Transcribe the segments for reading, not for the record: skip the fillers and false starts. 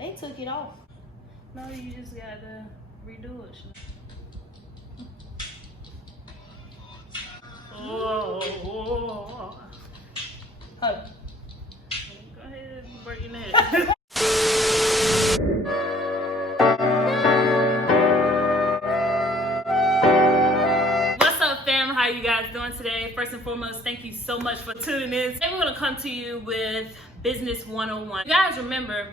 They took it off. No, you just gotta redo it. Oh. Hey. Go ahead and break your neck. What's up, fam? How you guys doing today? First and foremost, thank you so much for tuning in. Today we're gonna come to you with Business 101. You guys remember,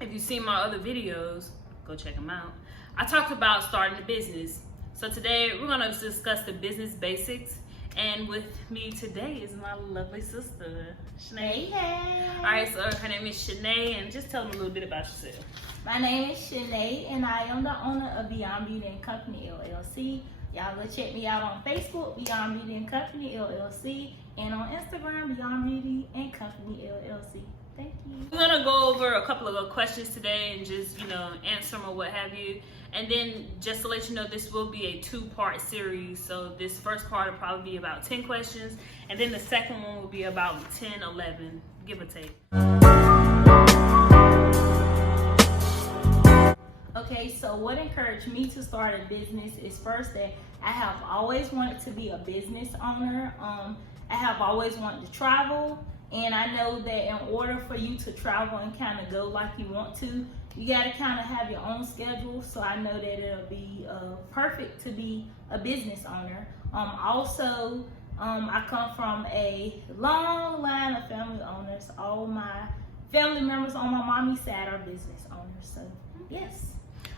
if you've seen my other videos, go check them out. I talked about starting a business. So today we're gonna discuss the business basics. And with me today is my lovely sister, Shanae. Hey. All right, so her name is Shanae, and just tell them a little bit about yourself. My name is Shanae, and I am the owner of Beyond Beauty and Company LLC. Y'all go check me out on Facebook, Beyond Beauty and Company LLC, and on Instagram, Beyond Beauty and Company LLC. Thank you. We're gonna go over a couple of questions today and just, answer them or what have you. And then just to let you know, this will be a 2-part series. So this first part will probably be about 10 questions. And then the second one will be about 10, 11, give or take. Okay, so what encouraged me to start a business is first that I have always wanted to be a business owner. I have always wanted to travel. And I know that in order for you to travel and kind of go like you want to, you got to kind of have your own schedule. So I know that it'll be perfect to be a business owner. Also, I come from a long line of family owners. All my family members on my mommy's side are business owners. So yes.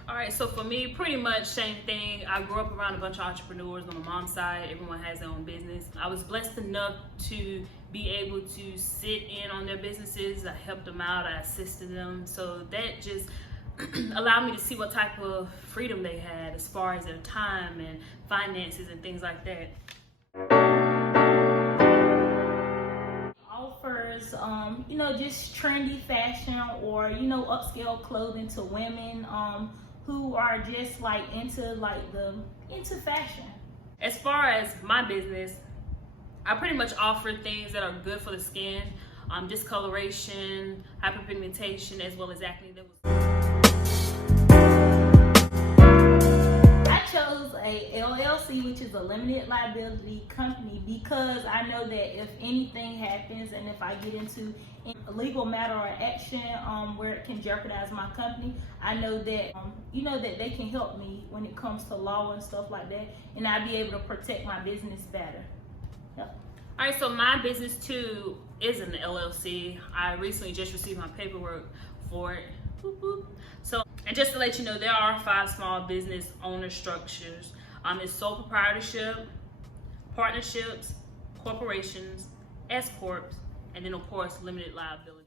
All right, so for me, pretty much same thing. I grew up around a bunch of entrepreneurs on my mom's side. Everyone has their own business. I was blessed enough to be able to sit in on their businesses. I helped them out, I assisted them. So that just allowed me to see what type of freedom they had as far as their time and finances and things like that. Offers, just trendy fashion or, upscale clothing to women who are just like into fashion. As far as my business, I pretty much offer things that are good for the skin, discoloration, hyperpigmentation, as well as acne. I chose a LLC, which is a limited liability company, because I know that if anything happens and if I get into a legal matter or action where it can jeopardize my company, I know that that they can help me when it comes to law and stuff like that, and I'll be able to protect my business better. Yep. All right, so my business too is an LLC. I recently just received my paperwork for it. Boop, boop. So, and just to let you know, there are 5 small business owner structures. It's sole proprietorship, partnerships, corporations, S corps, and then of course limited liability.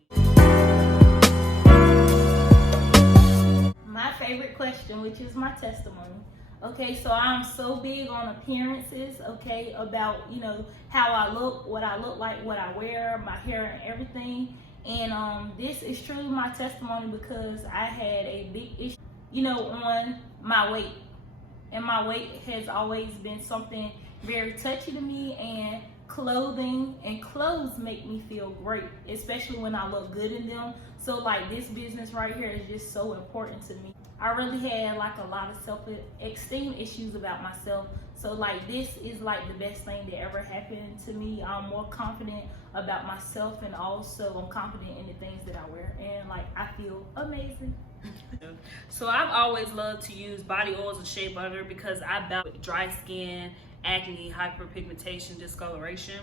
My favorite question, which is my testimony. Okay, so I'm so big on appearances, okay, about, how I look, what I look like, what I wear, my hair and everything. And this is truly my testimony because I had a big issue, on my weight. And my weight has always been something very touchy to me, and clothing and clothes make me feel great, especially when I look good in them. So like this business right here is just so important to me. I really had like a lot of self-esteem issues about myself. So like this is like the best thing that ever happened to me. I'm more confident about myself, and also I'm confident in the things that I wear, and like I feel amazing. So I've always loved to use body oils and shea butter because I battle with dry skin, acne, hyperpigmentation, discoloration.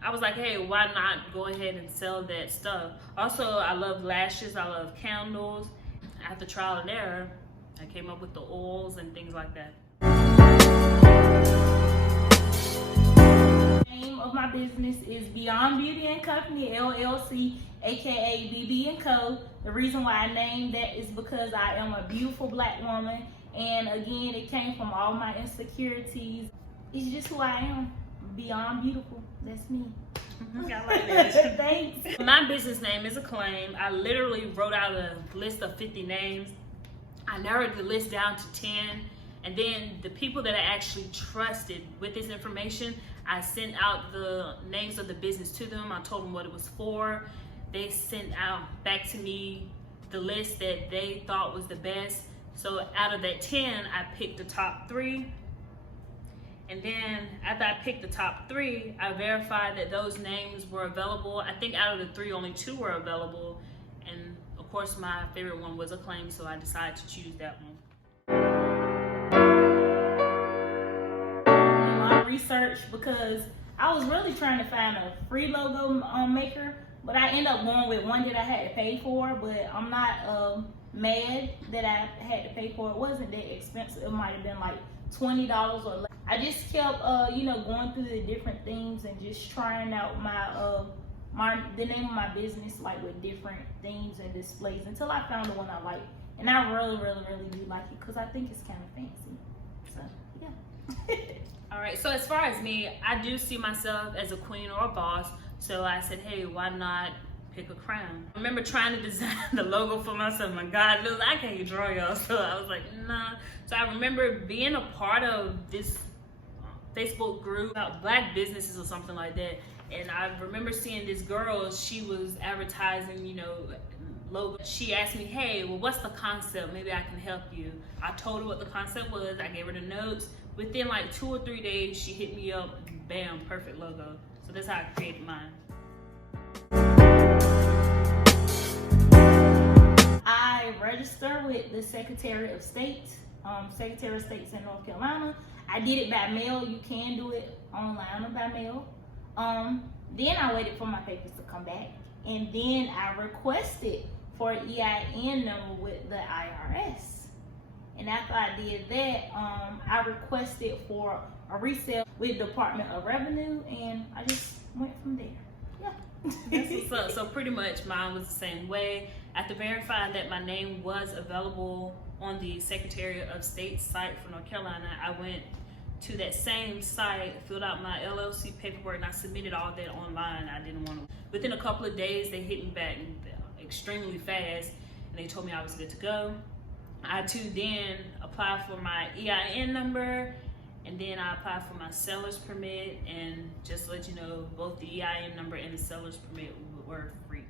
I was like, hey, why not go ahead and sell that stuff? Also, I love lashes, I love candles. After trial and error, I came up with the oils and things like that. The name of my business is Beyond Beauty and Company LLC, aka BB & Co. The reason why I named that is because I am a beautiful black woman, and again, it came from all my insecurities. It's just who I am, beyond beautiful. That's me. I like that. Thanks. My business name is a claim. I literally wrote out a list of 50 names. I narrowed the list down to 10. And then the people that I actually trusted with this information, I sent out the names of the business to them. I told them what it was for. They sent out back to me the list that they thought was the best. So out of that 10, I picked the top 3. And then after I picked the top 3, I verified that those names were available. I think out of the 3, only 2 were available. And of course, my favorite one was Acclaim, so I decided to choose that one. A lot of research, because I was really trying to find a free logo maker, but I ended up going with one that I had to pay for. But I'm not mad that I had to pay for it. It wasn't that expensive. It might have been like $20 or less. I just kept going through the different things and just trying out the name of my business, like with different themes and displays, until I found the one I like. And I really do like it, because I think it's kind of fancy. So yeah. All right, so as far as me, I do see myself as a queen or a boss. So I said, hey, why not pick a crown? I remember trying to design the logo for myself. My God, I can't draw, y'all. So I was like, nah. So I remember being a part of this Facebook group about black businesses or something like that. And I remember seeing this girl, she was advertising, logo. She asked me, hey, well, what's the concept? Maybe I can help you. I told her what the concept was. I gave her the notes. Within like 2 or 3 days, she hit me up. Bam, perfect logo. So that's how I created mine. I registered with the Secretary of State. Secretary of State's in North Carolina. I did it by mail. You can do it online or by mail. Then I waited for my papers to come back, and then I requested for an EIN number with the IRS. And after I did that, I requested for a resale with Department of Revenue, and I just went from there. Yeah. That's what's up. So pretty much mine was the same way. After verifying that my name was available on the Secretary of State site for North Carolina, I went to that same site, filled out my LLC paperwork, and I submitted all that online. I didn't want to. Within a couple of days, they hit me back extremely fast, and they told me I was good to go. I too then applied for my EIN number, and then I applied for my seller's permit. And just to let you know, both the EIN number and the seller's permit were free.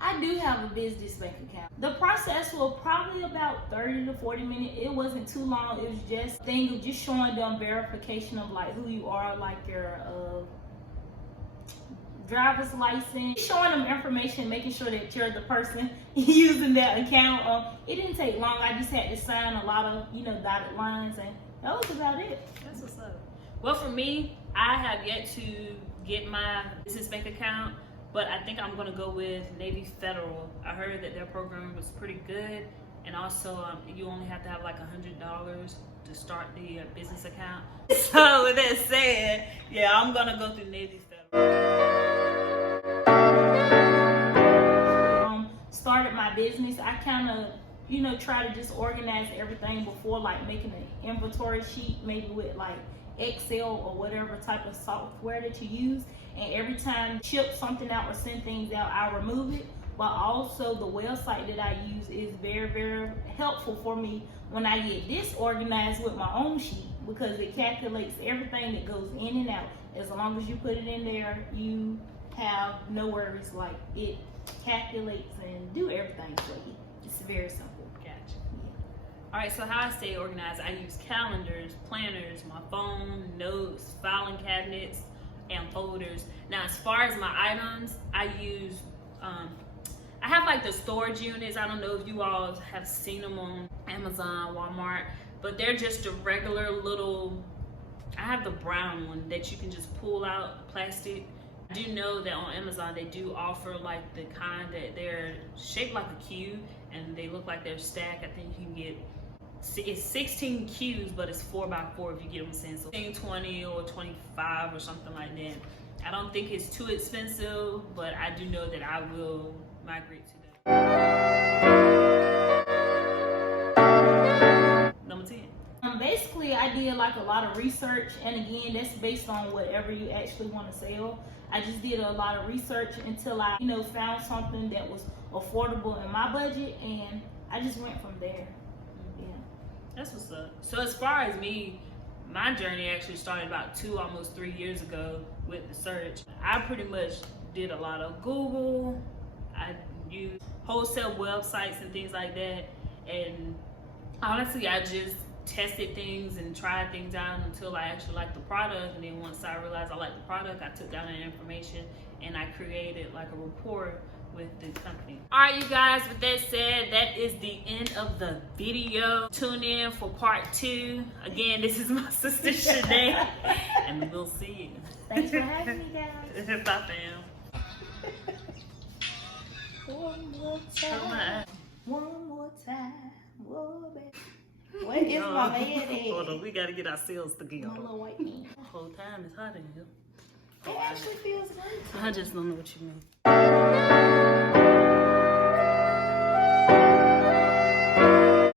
I do have a business bank account. The process was probably about 30 to 40 minutes. It wasn't too long. It was just a thing of just showing them verification of like who you are, like your driver's license, showing them information, making sure that you're the person using that account. It didn't take long. I just had to sign a lot of dotted lines, and that was about it. That's what's up. Well, for me, I have yet to get my business bank account, but I think I'm gonna go with Navy Federal. I heard that their program was pretty good, and also you only have to have like $100 to start the business account. So with that said, yeah, I'm gonna go through Navy Federal. Started my business, I kind of try to just organize everything before, like making an inventory sheet, maybe with like Excel or whatever type of software that you use. And every time you ship something out or send things out, I remove it. But also the website that I use is very helpful for me when I get disorganized with my own sheet, because it calculates everything that goes in and out. As long as you put it in there, you have no worries. Like, it calculates and do everything for you. It's very simple. Gotcha. Yeah. All right, so how I stay organized, I use calendars, planners, my phone, notes, filing cabinets, and folders. Now, as far as my items, I use, I have like the storage units. I don't know if you all have seen them on Amazon, Walmart, but they're just a regular little, I have the brown one that you can just pull out, plastic. I do know that on Amazon they do offer like the kind that they're shaped like a cube and they look like they're stacked. I think you can get, it's 16 cubes, but it's 4x4 if you get them sent. So 20 or 25 or something like that. I don't think it's too expensive, but I do know that I will migrate to that. Number 10. Basically, I did like a lot of research, and again, that's based on whatever you actually want to sell. I just did a lot of research until I, found something that was affordable in my budget, and I just went from there. Yeah. That's what's up. So as far as me, my journey actually started about 2, almost 3 years ago with the search. I pretty much did a lot of Google. I used wholesale websites and things like that. And honestly, I just tested things and tried things out until I actually liked the product. And then once I realized I liked the product, I took down that information and I created like a report with the company. All right, you guys, with that said, that is the end of the video. Tune in for part 2. Again, this is my sister Shanae, and we'll see you. Thanks for having me, guys. Bye, fam. One more time. One more time. Whoa, baby. Where is my man at? Hold on, we gotta get ourselves together. My little white man. The whole time it's hot in here. It actually feels great. I just don't know what you mean.